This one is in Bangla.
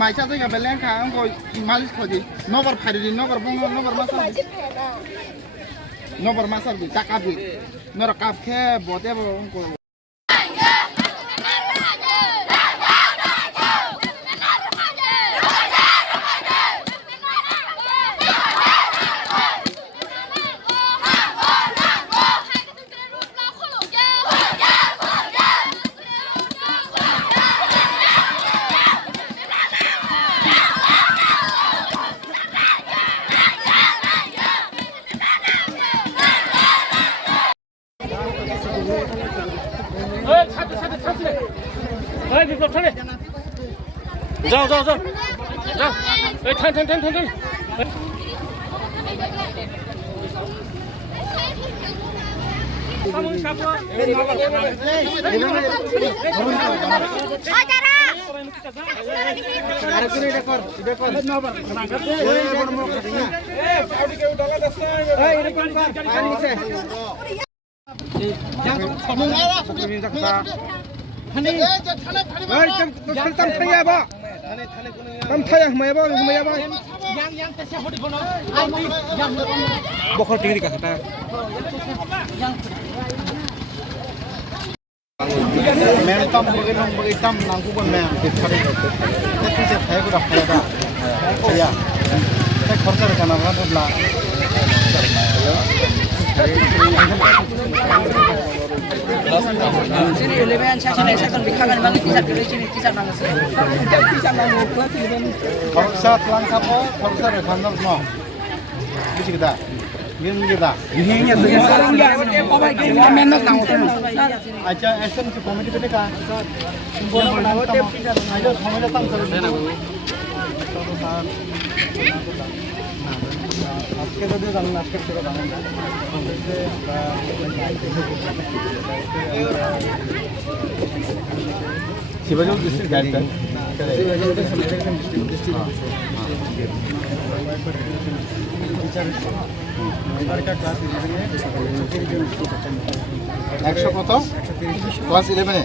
maisa tuh nggak belen kang kau malis kau di nomor hari nomor bunga nomor masal nomor masal di cakapi nomor kapke bote bong kau যাও যাও যাও যাও এই ঠান ঠান ঠান ঠান ঠান bokor tinggi kata. Mentam begitam nangkuban mem ditari itu. Tapi saya sudah ada. Ya. Saya kerja di sana berapa? Sini elemen saya akan bikakan banget tidak nangis. Kalau saat langkah po, kalau saya di sana no. Bisa kita. Gini kita. Aja esen ke komedi itu kan. Aja komedi tang terus. আজকে যদি জানেন আজকে থেকে জানেন না শিবাজল ডিস্ট্রিক্ট গাইডলাইন ক্লাস 11 এ